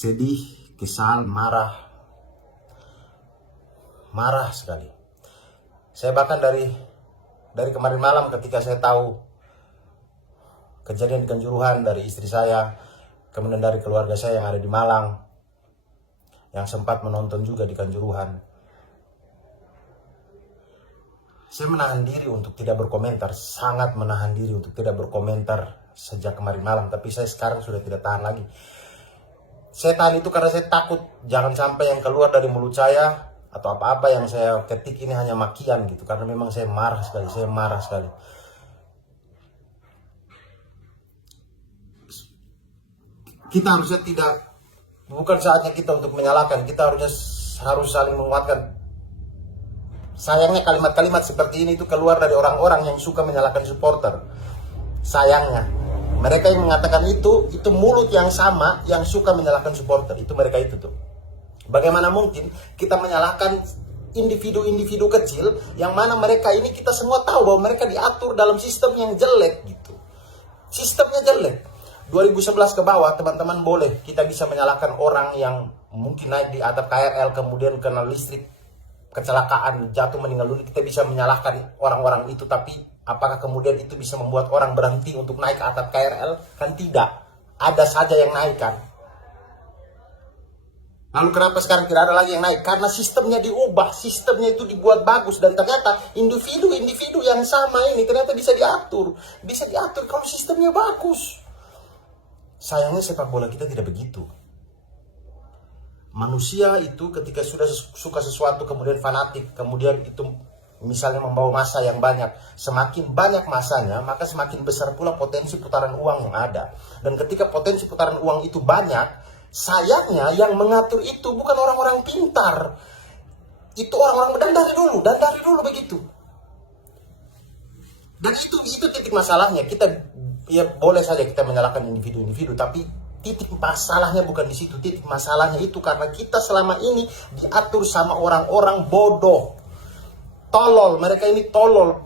sedih, kesal, marah sekali. Saya bahkan dari kemarin malam ketika saya tahu kejadian Kanjuruhan dari istri saya, kemudian dari keluarga saya yang ada di Malang, yang sempat menonton juga di Kanjuruhan, saya menahan diri untuk tidak berkomentar, sangat menahan diri untuk tidak berkomentar sejak kemarin malam. Tapi saya sekarang sudah tidak tahan lagi. Saya tahan itu karena saya takut jangan sampai yang keluar dari mulut saya atau apa-apa yang saya ketik ini hanya makian gitu. Karena memang saya marah sekali, Kita harusnya bukan saatnya kita untuk menyalahkan, kita harus saling menguatkan. Sayangnya kalimat-kalimat seperti ini itu keluar dari orang-orang yang suka menyalahkan supporter. Sayangnya mereka yang mengatakan itu mulut yang sama yang suka menyalahkan supporter. Itu mereka itu tuh. Bagaimana mungkin kita menyalahkan individu-individu kecil yang mana mereka ini kita semua tahu bahwa mereka diatur dalam sistem yang jelek gitu. Sistemnya jelek. 2011 ke bawah teman-teman boleh kita bisa menyalahkan orang yang mungkin naik di atap KRL kemudian kena listrik, kecelakaan, jatuh, meninggal dunia, kita bisa menyalahkan orang-orang itu. Tapi apakah kemudian itu bisa membuat orang berhenti untuk naik ke atap KRL? Kan tidak. Ada saja yang naik kan. Lalu kenapa sekarang tidak ada lagi yang naik? Karena sistemnya diubah, sistemnya itu dibuat bagus. Dan ternyata individu-individu yang sama ini ternyata bisa diatur. Bisa diatur kalau sistemnya bagus. Sayangnya sepak bola kita tidak begitu. Manusia itu ketika sudah suka sesuatu kemudian fanatik, kemudian itu misalnya membawa massa yang banyak, semakin banyak massanya maka semakin besar pula potensi putaran uang yang ada. Dan ketika potensi putaran uang itu banyak, sayangnya yang mengatur itu bukan orang-orang pintar, itu orang-orang dan dari dulu begitu. Dan itu titik masalahnya. Kita ya boleh saja kita menyalahkan individu-individu, tapi titik masalahnya bukan di situ. Titik masalahnya itu karena kita selama ini diatur sama orang-orang bodoh, tolol. Mereka ini tolol,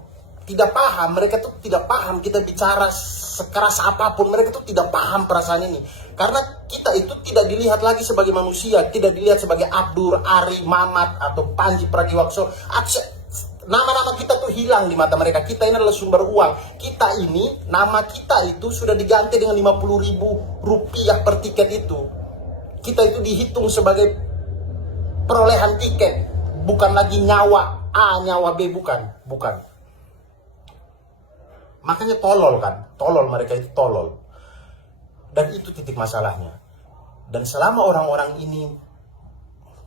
tidak paham. Mereka tuh tidak paham kita bicara sekeras apapun. Mereka tuh tidak paham perasaan ini. Karena kita itu tidak dilihat lagi sebagai manusia, tidak dilihat sebagai Abdur, Ari, Mamat, atau Panji Pragiwaksono. Nama-nama kita tuh hilang di mata mereka. Kita ini adalah sumber uang. Kita ini, nama kita itu sudah diganti dengan 50.000 rupiah per tiket itu. Kita itu dihitung sebagai perolehan tiket. Bukan lagi nyawa A, nyawa B, bukan. Makanya tolol kan. Tolol, mereka itu tolol. Dan itu titik masalahnya. Dan selama orang-orang ini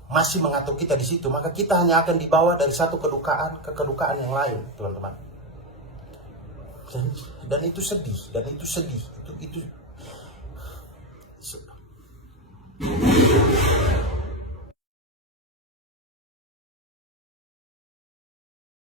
masih mengatur kita di situ, maka kita hanya akan dibawa dari satu kedukaan ke kedukaan yang lain, teman-teman. Dan itu sedih, itu